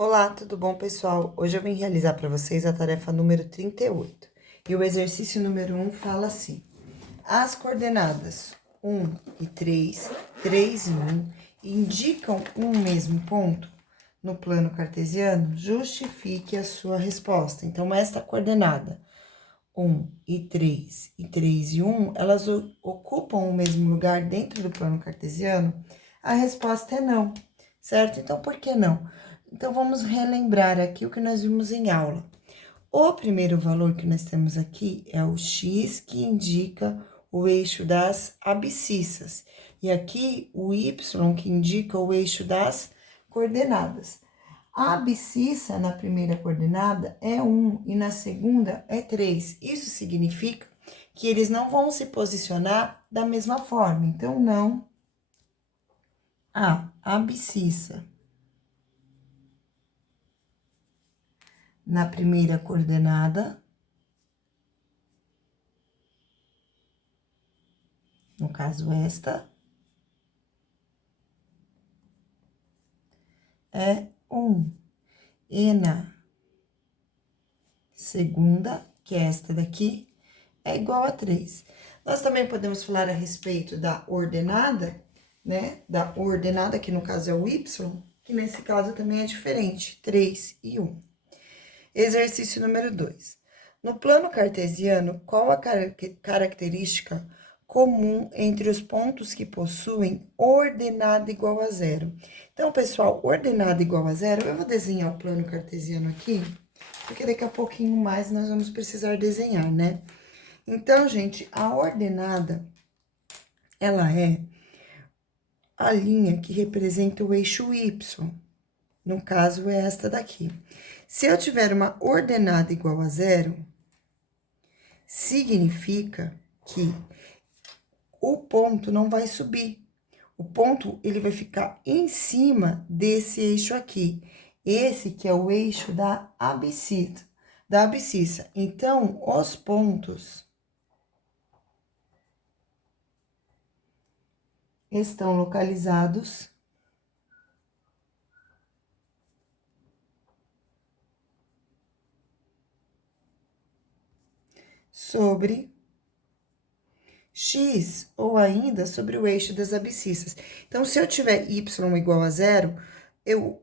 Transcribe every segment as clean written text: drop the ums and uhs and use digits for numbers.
Olá, tudo bom, pessoal? Hoje eu vim realizar para vocês a tarefa número 38. E o exercício número 1 fala assim: as coordenadas 1 e 3, 3 e 1, indicam um mesmo ponto no plano cartesiano? Justifique a sua resposta. Então, esta coordenada 1 e 3 e 3 e 1, elas ocupam o mesmo lugar dentro do plano cartesiano? A resposta é não, certo? Então, por que não? Então, vamos relembrar aqui o que nós vimos em aula. O primeiro valor que nós temos aqui é o x, que indica o eixo das abscissas. E aqui o y, que indica o eixo das coordenadas. A abscissa na primeira coordenada é 1 e na segunda é 3. Isso significa que eles não vão se posicionar da mesma forma. Então, não a abscissa na primeira coordenada, no caso esta, é 1. E na segunda, que é esta daqui, é igual a 3. Nós também podemos falar a respeito da ordenada, né? Da ordenada, que no caso é o y, que nesse caso também é diferente, 3 e 1. Exercício número 2. No plano cartesiano, qual a característica comum entre os pontos que possuem ordenada igual a zero? Então, pessoal, ordenada igual a zero, eu vou desenhar o plano cartesiano aqui, porque daqui a pouquinho mais nós vamos precisar desenhar, né? Então, gente, a ordenada, ela é a linha que representa o eixo y. No caso, é esta daqui. Se eu tiver uma ordenada igual a zero, significa que o ponto não vai subir. O ponto, ele vai ficar em cima desse eixo aqui. Esse que é o eixo da abscissa. Então, os pontos estão localizados sobre x, ou ainda sobre o eixo das abscissas. Então, se eu tiver y igual a zero,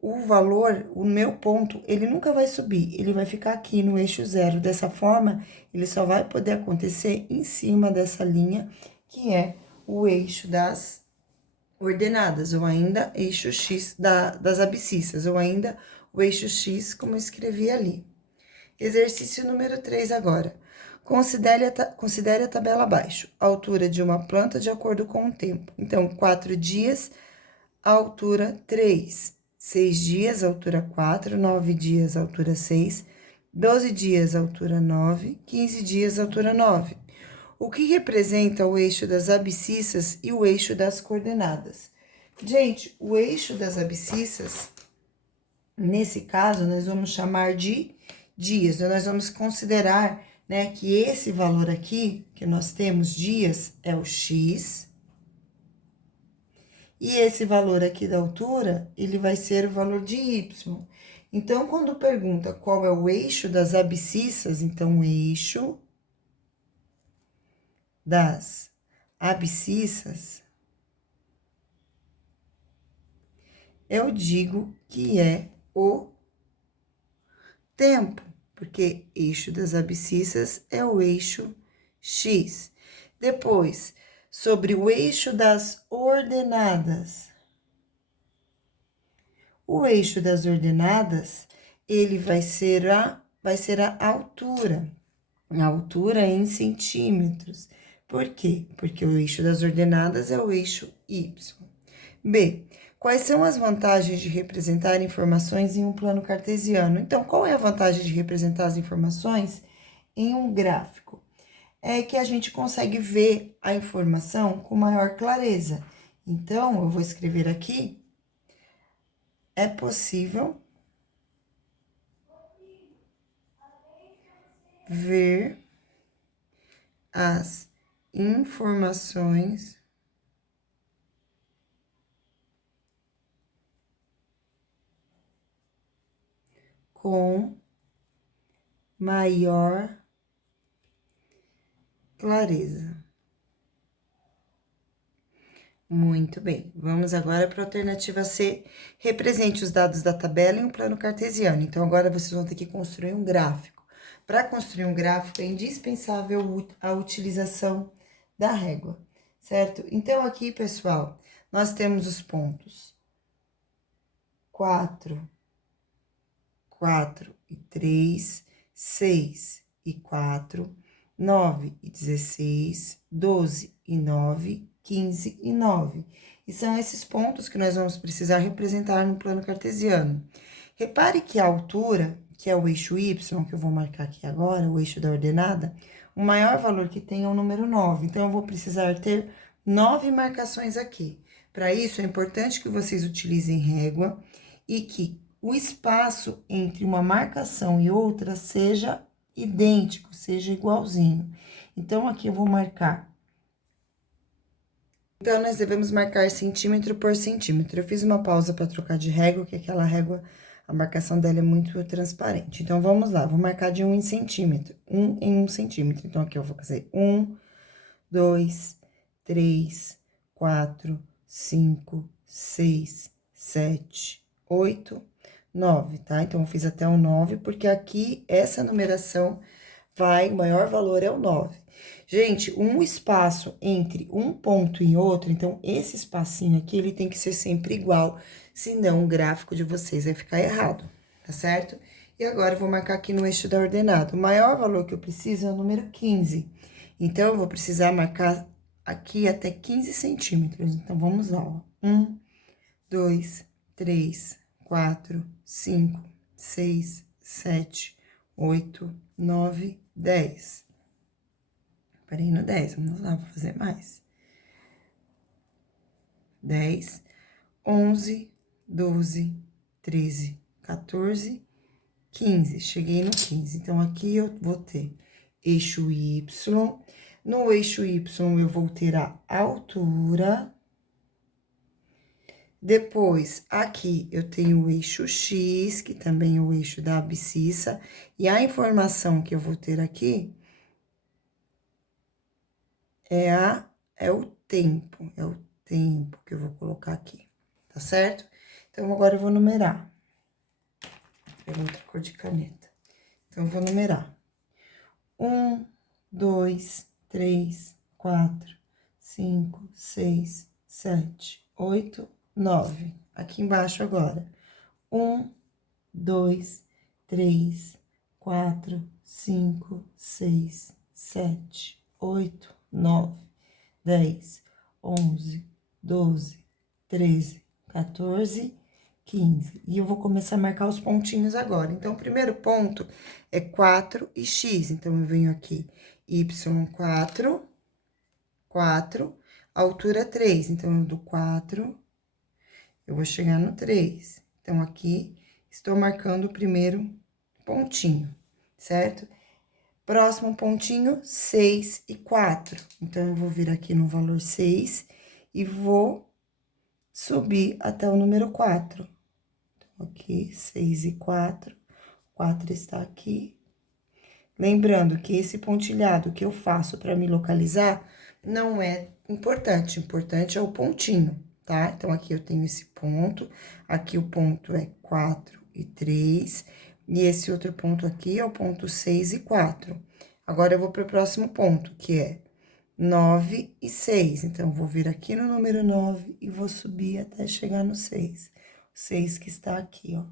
o meu ponto, ele nunca vai subir, ele vai ficar aqui no eixo zero. Dessa forma, ele só vai poder acontecer em cima dessa linha, que é o eixo das ordenadas, ou ainda eixo x das abscissas, ou ainda o eixo x, como eu escrevi ali. Exercício número 3 agora. Considere a tabela abaixo. A altura de uma planta de acordo com o tempo. Então, 4 dias, altura 3. 6 dias, altura 4. 9 dias, altura 6. 12 dias, altura 9. 15 dias, altura 9. O que representa o eixo das abscissas e o eixo das coordenadas? Gente, o eixo das abscissas, nesse caso, nós vamos chamar de dias. Nós vamos considerar, né, que esse valor aqui, que nós temos dias, é o x. E esse valor aqui da altura, ele vai ser o valor de y. Então, quando pergunta qual é o eixo das abscissas, então, o eixo das abscissas, eu digo que é o tempo, porque eixo das abscissas é o eixo x. Depois, sobre o eixo das ordenadas. O eixo das ordenadas, ele vai ser a altura. A altura em centímetros. Por quê? Porque o eixo das ordenadas é o eixo y. B. Quais são as vantagens de representar informações em um plano cartesiano? Então, qual é a vantagem de representar as informações em um gráfico? É que a gente consegue ver a informação com maior clareza. Então, eu vou escrever aqui: é possível ver as informações com maior clareza. Muito bem. Vamos agora para a alternativa C. Represente os dados da tabela em um plano cartesiano. Então, agora vocês vão ter que construir um gráfico. Para construir um gráfico, é indispensável a utilização da régua, certo? Então, aqui, pessoal, nós temos os pontos 4, 4 e 3, 6 e 4, 9 e 16, 12 e 9, 15 e 9. E são esses pontos que nós vamos precisar representar no plano cartesiano. Repare que a altura, que é o eixo Y, que eu vou marcar aqui agora, o eixo da ordenada, o maior valor que tem é o número 9. Então, eu vou precisar ter 9 marcações aqui. Para isso, é importante que vocês utilizem régua e que o espaço entre uma marcação e outra seja idêntico, seja igualzinho. Então, aqui eu vou marcar. Então, nós devemos marcar centímetro por centímetro. Eu fiz uma pausa para trocar de régua, que aquela régua, a marcação dela é muito transparente. Então, vamos lá, vou marcar de 1 em centímetro, 1 em 1 centímetro. Então, aqui eu vou fazer 1, 2, 3, 4, 5, 6, 7, 8, 9, tá? Então, eu fiz até o 9, porque aqui, essa numeração o maior valor é o 9. Gente, um espaço entre um ponto e outro, então, esse espacinho aqui, ele tem que ser sempre igual, senão o gráfico de vocês vai ficar errado, tá certo? E agora, eu vou marcar aqui no eixo da ordenada. O maior valor que eu preciso é o número 15. Então, eu vou precisar marcar aqui até 15 centímetros. Então, vamos lá, ó. 1, 2, 3, 4, 5, 6, 7, 8, 9, 10. Parei no 10, vamos lá, vou fazer mais. 10, 11, 12, 13, 14, 15. Cheguei no 15. Então, aqui eu vou ter eixo Y. No eixo Y, eu vou ter a altura. Depois, aqui, eu tenho o eixo X, que também é o eixo da abscissa. E a informação que eu vou ter aqui é o tempo que eu vou colocar aqui, tá certo? Então, agora eu vou numerar. Vou pegar outra cor de caneta. Então, eu vou numerar. 1, 2, 3, 4, 5, 6, 7, 8, 9. Aqui embaixo agora. 1, 2, 3, 4, 5, 6, 7, 8, 9, 10, 11, 12, 13, 14, 15. E eu vou começar a marcar os pontinhos agora. Então, o primeiro ponto é 4 e X. Então, eu venho aqui, Y4, 4, altura 3. Então, eu do 4, eu vou chegar no 3. Então, aqui, estou marcando o primeiro pontinho, certo? Próximo pontinho, 6 e 4. Então, eu vou vir aqui no valor 6 e vou subir até o número 4. Então, aqui, 6 e 4. 4 está aqui. Lembrando que esse pontilhado que eu faço para me localizar não é importante. O importante é o pontinho, tá? Então, aqui eu tenho esse ponto. Aqui o ponto é 4 e 3. E esse outro ponto aqui é o ponto 6 e 4. Agora, eu vou para o próximo ponto, que é 9 e 6. Então, eu vou vir aqui no número 9 e vou subir até chegar no 6. O 6 que está aqui, ó.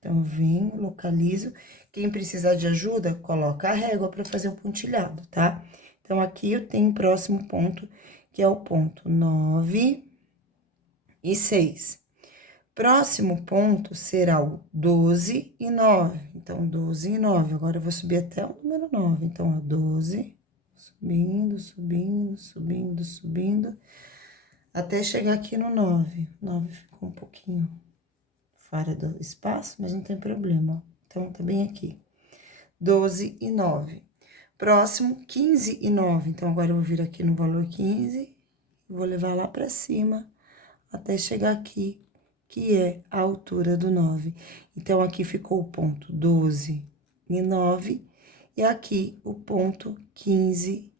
Então, eu venho, localizo. Quem precisar de ajuda, coloca a régua para fazer o pontilhado, tá? Então, aqui eu tenho o próximo ponto, que é o ponto 9 e 6. Próximo ponto será o 12 e 9. Então, 12 e 9. Agora, eu vou subir até o número 9. Então, ó, 12, subindo, subindo, subindo, subindo, até chegar aqui no 9. 9 ficou um pouquinho fora do espaço, mas não tem problema, ó. Então, tá bem aqui. 12 e 9. Próximo, 15 e 9. Então, agora eu vou vir aqui no valor 15, vou levar lá pra cima, até chegar aqui que é a altura do 9. Então, aqui ficou o ponto 12 e 9, e aqui o ponto 15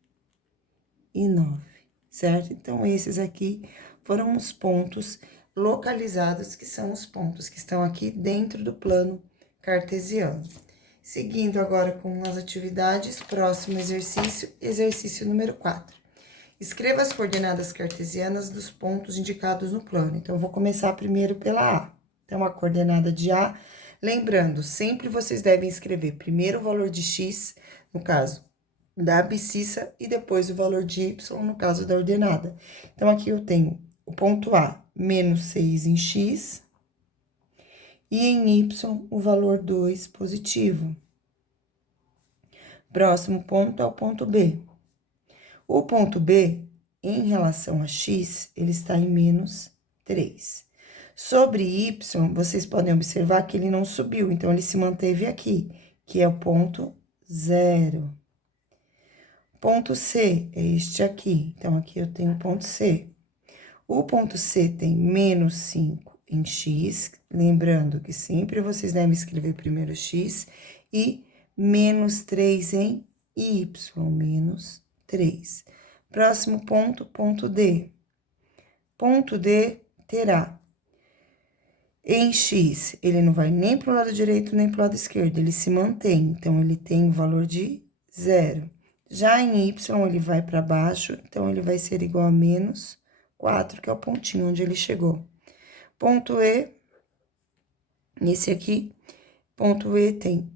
e 9, certo? Então, esses aqui foram os pontos localizados, que são os pontos que estão aqui dentro do plano cartesiano. Seguindo agora com as atividades, próximo exercício, exercício número 4. Escreva as coordenadas cartesianas dos pontos indicados no plano. Então, eu vou começar primeiro pela A. Então, a coordenada de A, lembrando, sempre vocês devem escrever primeiro o valor de x, no caso da abscissa, e depois o valor de y, no caso da ordenada. Então, aqui eu tenho o ponto A, menos 6 em x, e em y, o valor 2 positivo. Próximo ponto é o ponto B. O ponto B, em relação a x, ele está em menos 3. Sobre y, vocês podem observar que ele não subiu, então, ele se manteve aqui, que é o ponto 0. Ponto C é este aqui, então, aqui eu tenho o ponto C. O ponto C tem menos 5 em x, lembrando que sempre vocês devem escrever primeiro x, e menos 3 em y, menos 3. Próximo ponto, ponto D. Ponto D terá em x, ele não vai nem para o lado direito nem para o lado esquerdo, ele se mantém, então, ele tem o valor de 0. Já em y, ele vai para baixo, então, ele vai ser igual a menos 4, que é o pontinho onde ele chegou. Ponto E, esse aqui, ponto E tem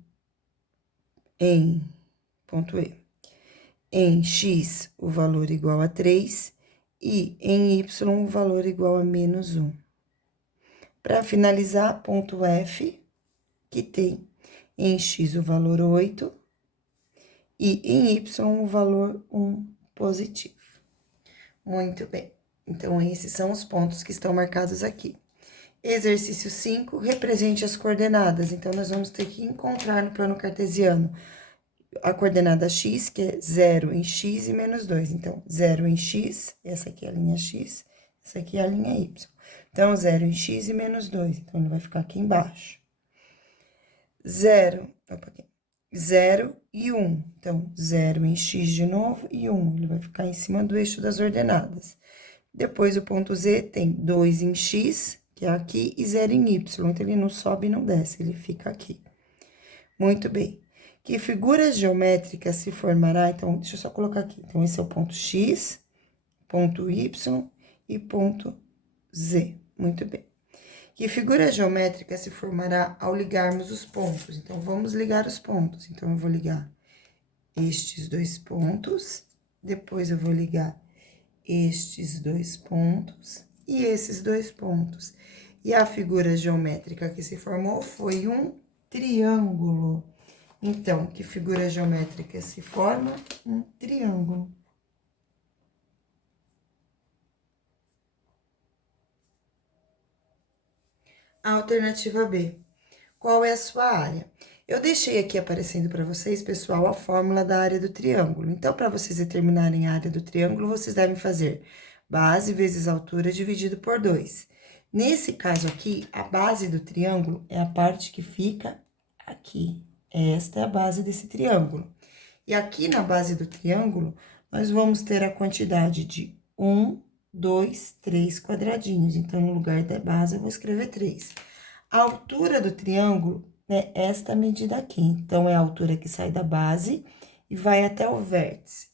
ponto E, em x, o valor igual a 3, e em y, o valor igual a menos 1. Para finalizar, ponto F, que tem em x o valor 8, e em y o valor 1 positivo. Muito bem. Então, esses são os pontos que estão marcados aqui. Exercício 5, represente as coordenadas. Então, nós vamos ter que encontrar no plano cartesiano a coordenada x, que é 0 em x e menos 2. Então, 0 em x, essa aqui é a linha x, essa aqui é a linha y. Então, 0 em x e menos 2. Então, ele vai ficar aqui embaixo. 0 e 1. Então, 0 em x de novo e 1. Ele vai ficar em cima do eixo das ordenadas. Depois, o ponto Z tem 2 em x, que é aqui, e 0 em y. Então, ele não sobe e não desce, ele fica aqui. Muito bem. Que figura geométrica se formará? Então, deixa eu só colocar aqui. Então, esse é o ponto x, ponto y e ponto Z. Muito bem. Que figura geométrica se formará ao ligarmos os pontos? Então, vamos ligar os pontos. Então, eu vou ligar estes dois pontos, depois eu vou ligar estes dois pontos e esses dois pontos. E a figura geométrica que se formou foi um triângulo. Então, que figura geométrica se forma? Um triângulo. A alternativa B. Qual é a sua área? Eu deixei aqui aparecendo para vocês, pessoal, a fórmula da área do triângulo. Então, para vocês determinarem a área do triângulo, vocês devem fazer base vezes altura dividido por 2. Nesse caso aqui, a base do triângulo é a parte que fica aqui. Esta é a base desse triângulo. E aqui na base do triângulo, nós vamos ter a quantidade de 1, 2, 3 quadradinhos. Então, no lugar da base, eu vou escrever 3. A altura do triângulo é esta medida aqui. Então, é a altura que sai da base e vai até o vértice.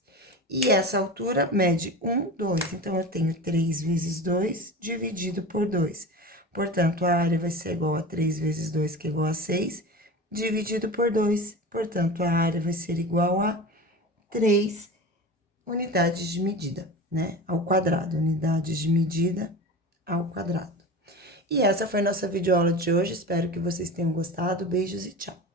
E essa altura mede 1, 2. Então, eu tenho 3 vezes 2 dividido por 2. Portanto, a área vai ser igual a 3 vezes 2, que é igual a 6, dividido por 2. Portanto, a área vai ser igual a 3 unidades de medida, né? Ao quadrado, unidades de medida ao quadrado. E essa foi nossa videoaula de hoje, espero que vocês tenham gostado. Beijos e tchau!